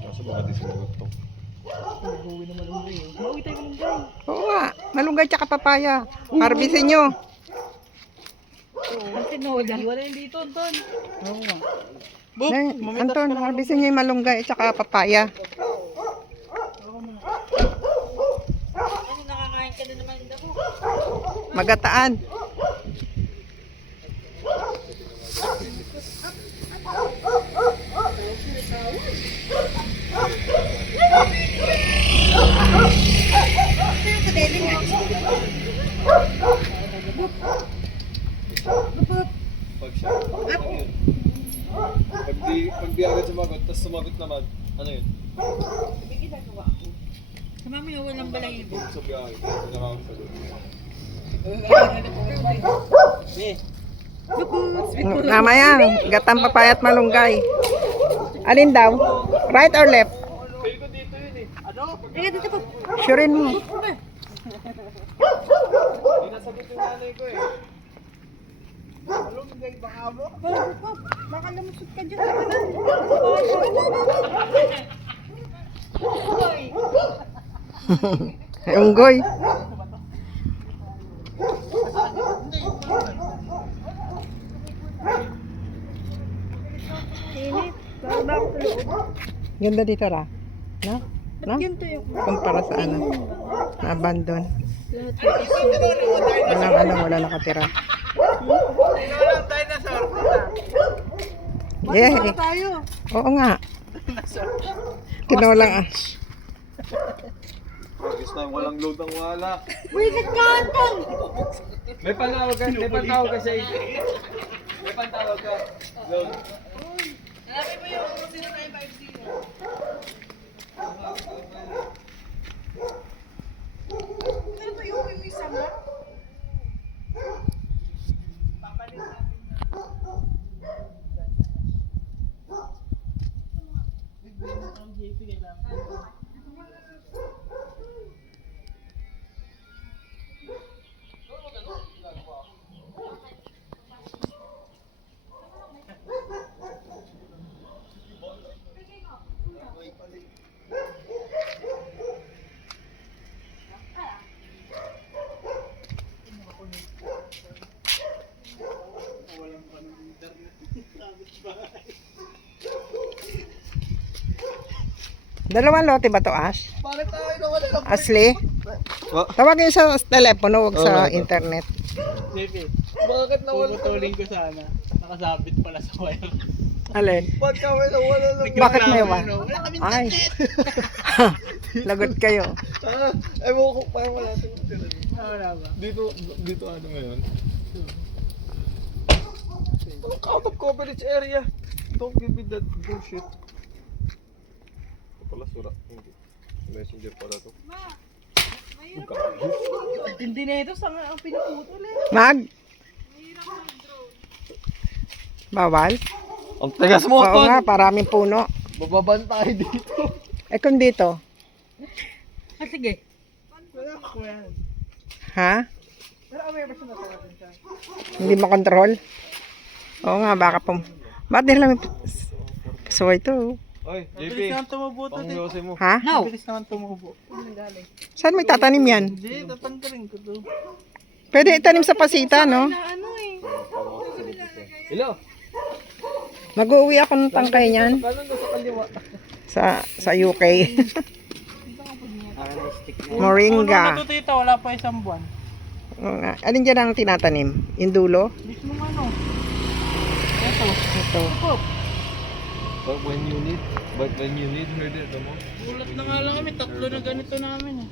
Kaso baka di sinagot to. Nag-uwi na malunggay eh. Mauwi tayo malunggay. Oo nga. Malunggay tsaka papaya. Harvestin nyo. Ang tinola. Iwala yun dito, Anton. Oo nga. Anton, harvestin nyo yung malunggay tsaka papaya. Ano, nakakain ka na naman dako? Magataan. Pag siya. Pag di agad sumagot, tapos sumagot naman, ano yun? Sa mami, walang balahibo. Sa biyahe. Nakakasagot. Mamaya, gatang papaya at malunggay. Alin daw? Right or left? Feel ko dito yun eh. Teka, dito po. Surein mo. Hindi nasagot yung nanay ko eh. Baka lumusot ka dyan. Unggoy. Init. Baba ko loob. Ganda dito ra. No? No? Yun to yung Kumpara sa ano? Na-abandon. lahat. Wala nakatira. Yeah. Tayo. Oo nga. Tinolang Pagis na walang load ang wala. Wisit ka, Anton! May panawag ka sa iyo. May pantawag ka. Load. Hanapin mo yung 0950. Ano ba yung isa mo? Dalawang lote ba to, Ash? Bakit tayo nawala lang? Ashley? Tawagin sa telepono, wag sa internet. Jefe, Bakit nawala? puputulin ko sana. Nakasabit pala sa wire. Alin? Ba't kami nawala lang? Bakit may wa? Wala kami Ay. Lagot kayo. Ay mo ko parang wala ito. wala ba? Dito ano ngayon? Anong out of coverage area? Don't give me that bullshit. Ito pala sura. Hindi. Messenger pala to. Hindi na ito sa ang pinuputol eh. Mag? Bawal? Ang tagas mo, Oo nga, paraming puno. Bababan tayo dito. Eh kung dito? Ah, sige. Wala ko yan. Ha? Pero aware ba siya na talaga siya? Hindi makontrol? Oo nga, baka Ba't din lang so ito? Oy, Mabilis JP. naman tumubo to. Pangyose mo. Ha? No. Mabilis naman tumubo. Saan may tatanim yan? Hindi, tatanggalin ko to. Pwede itanim sa pasita, no? Ano eh. Hello. Mag-uwi ako ng tangkay niyan Kanan na sa kaliwa. sa UK. Moringa. Ano tita, wala pa isang buwan. Oo nga. Alin dyan ang tinatanim? Yung dulo? Mismo ano. Ito. Ito. But when you need her dito mo. Gulat na nga lang kami, tatlo na ganito namin eh.